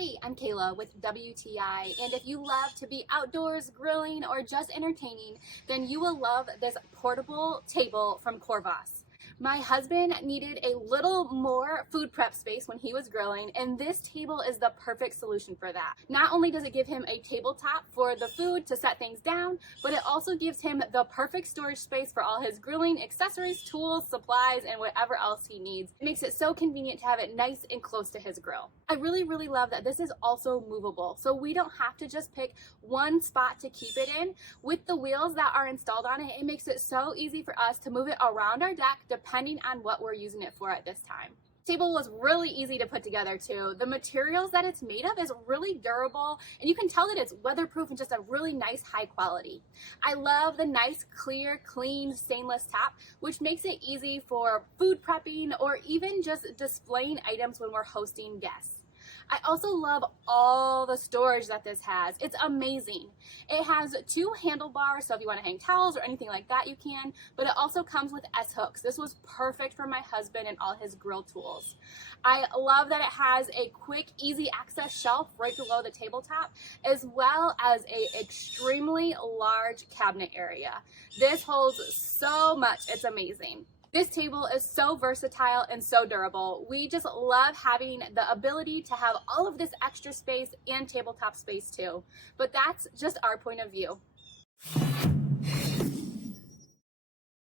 Hey, I'm Kayla with WTI, and if you love to be outdoors, grilling, or just entertaining, then you will love this portable table from KORVOS. My husband needed a little more food prep space when he was grilling, and this table is the perfect solution for that. Not only does it give him a tabletop for the food to set things down, but it also gives him the perfect storage space for all his grilling accessories, tools, supplies, and whatever else he needs. It makes it so convenient to have it nice and close to his grill. I really love that this is also movable, so we don't have to just pick one spot to keep it in. With the wheels that are installed on it, it makes it so easy for us to move it around our deck depending on what we're using it for at this time. The table was really easy to put together too. The materials that it's made of is really durable, and you can tell that it's weatherproof and just a really nice high quality. I love the nice clear clean stainless top, which makes it easy for food prepping or even just displaying items when we're hosting guests. I also love all the storage that this has. It's amazing. It has two handlebars, so if you want to hang towels or anything like that, you can, but it also comes with S-hooks. This was perfect for my husband and all his grill tools. I love that it has a quick, easy access shelf right below the tabletop, as well as a extremely large cabinet area. This holds so much, it's amazing. This table is so versatile and so durable. We just love having the ability to have all of this extra space and tabletop space too. But that's just our point of view.